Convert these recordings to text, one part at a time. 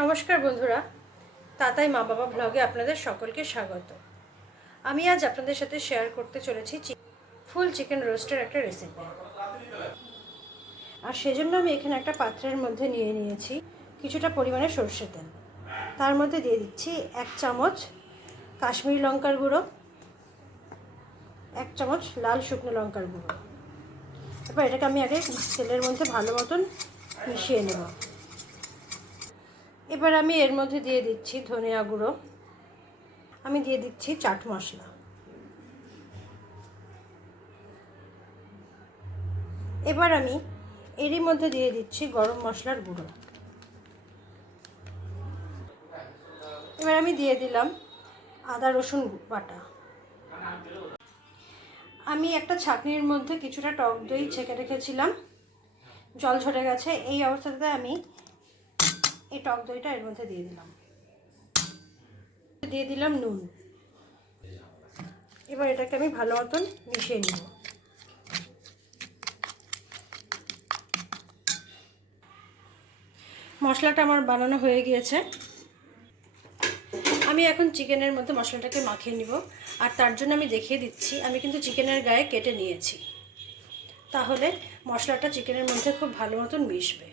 নমস্কার বন্ধুরা, তাতাই মা বাবা ব্লগে আপনাদের সকলকে স্বাগত। আমি আজ আপনাদের সাথে শেয়ার করতে চলেছি ফুল চিকেন রোস্টের একটা রেসিপি। আর সেজন্য আমি এখানে একটা পাত্রের মধ্যে নিয়ে নিয়েছি কিছুটা পরিমাণে সরষের তেল। তার মধ্যে দিয়ে দিচ্ছি 1 চামচ কাশ্মীরি লঙ্কার গুঁড়ো, 1 চামচ লাল শুকনো লঙ্কার গুঁড়ো। এবার এটাকে আমি আগে তেলের মধ্যে ভালো মতন মিশিয়ে নেব। এবার আমি এর মধ্যে দিয়ে দিচ্ছি ধনিয়া গুঁড়ো, আমি দিয়ে দিচ্ছি চাট মশলা। এবার আমি এরই মধ্যে দিয়ে দিচ্ছি গরম মশলার গুঁড়ো। এবার আমি দিয়ে দিলাম আদা রসুন বাটা। আমি একটা ছাঁকনির মধ্যে কিছুটা টক দই ছেঁকে রেখেছিলাম, জল ঝরে গেছে। এই অবস্থাতে আমি এই টক দইটা এর মধ্যে দিয়ে দিলাম নুন। এবার এটাকে আমি ভালো মতন মিশিয়ে নেব। মশলাটা আমার বানানো হয়ে গিয়েছে। আমি এখন চিকেনের মধ্যে মশলাটাকে মাখিয়ে নিব। আর তার জন্য আমি দেখিয়ে দিচ্ছি, আমি কিন্তু চিকেনের গায়ে কেটে নিয়েছি, তাহলে মশলাটা চিকেনের মধ্যে খুব ভালো মতন মিশবে।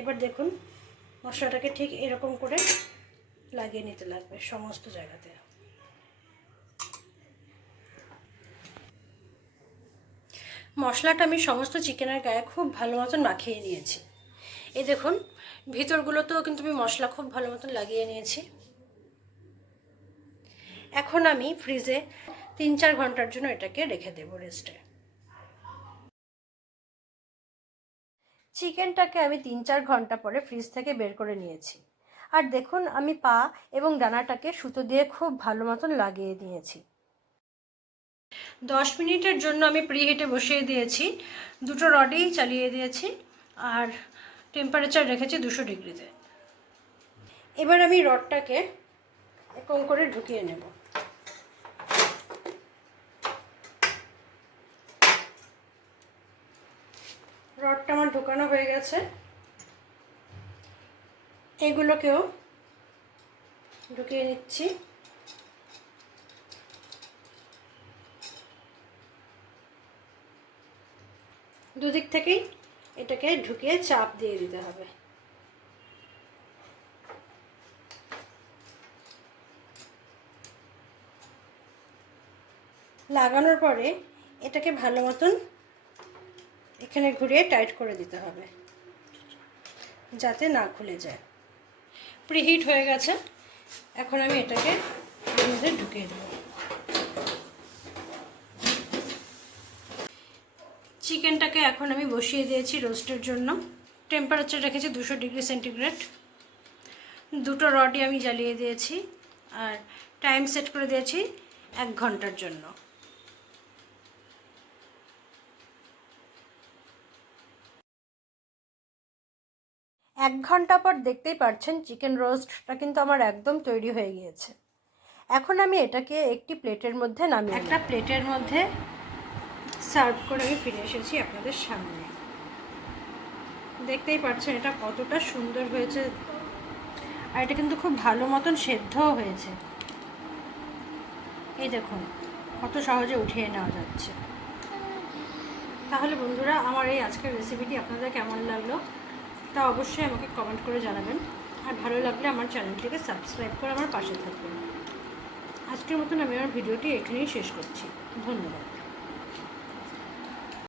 এবার দেখুন, মশলাটাকে ঠিক এরকম করে লাগিয়ে নিতে লাগবে সমস্ত জায়গাতে। মশলাটা আমি সমস্ত চিকেনের গায়ে খুব ভালো মতন মাখিয়ে নিয়েছি। এই দেখুন, ভিতরগুলোতেও কিন্তু আমি মশলা খুব ভালো মতন লাগিয়ে নিয়েছি। এখন আমি ফ্রিজে 3-4 ঘন্টার জন্য এটাকে রেখে দেব রেস্টে। চিকেনটাকে আমি 3-4 ঘন্টা পরে ফ্রিজ থেকে বের করে নিয়েছি। আর দেখুন, আমি পা এবং ডানাটাকে সুতো দিয়ে খুব ভালো মতন লাগিয়ে নিয়েছি। 10 মিনিটের জন্য আমি প্রিহিটে বসিয়ে দিয়েছি, 2টো রডই চালিয়ে দিয়েছি আর টেম্পারেচার রেখেছি 200 ডিগ্রিতে। এবার আমি রডটাকে এরকম করে ঢুকিয়ে নেব। রডটা আমার ঢোকানো হয়ে গেছে। এগুলোকেও ঢুকিয়ে নিচ্ছি। দুদিক থেকেই এটাকে ঢুকিয়ে চাপ দিয়ে দিতে হবে। লাগানোর পরে এটাকে ভালো মতন এখানে ঘুরিয়ে টাইট করে দিতে হবে যাতে না খুলে যায়। প্রিহিট হয়ে গেছে, এখন আমি এটাকে এর মধ্যে ঢুকিয়ে দেব। চিকেনটাকে এখন আমি বসিয়ে দিয়েছি রোস্টের জন্য। টেম্পারেচার রেখেছি 200 ডিগ্রি সেন্টিগ্রেড। 2টো রডই আমি জ্বালিয়ে দিয়েছি আর টাইম সেট করে দিয়েছি 1 ঘন্টার জন্য। 1 ঘন্টা পর দেখতেই পাচ্ছেন চিকেন রোস্টটা কিন্তু আমার একদম তৈরি হয়ে গিয়েছে। এখন আমি এটাকে একটি প্লেটের মধ্যে নামিয়ে একটা প্লেটের মধ্যে সার্ভ করে আমি ফিরে এসেছি আপনাদের সামনে। দেখতেই পাচ্ছেন এটা কতটা সুন্দর হয়েছে, আর এটা কিন্তু খুব ভালো মতন সেদ্ধও হয়েছে। এই দেখুন কত সহজে উঠিয়ে নেওয়া যাচ্ছে। তাহলে বন্ধুরা, আমার এই আজকের রেসিপিটি আপনাদের কেমন লাগলো তা অবশ্যই আমাকে কমেন্ট করে জানাবেন। আর ভালো লাগলে আমার চ্যানেলটিকে সাবস্ক্রাইব করে আমার পাশে থাকবেন। আজকের মতন আমি আমার ভিডিওটি এখানেই শেষ করছি। ধন্যবাদ।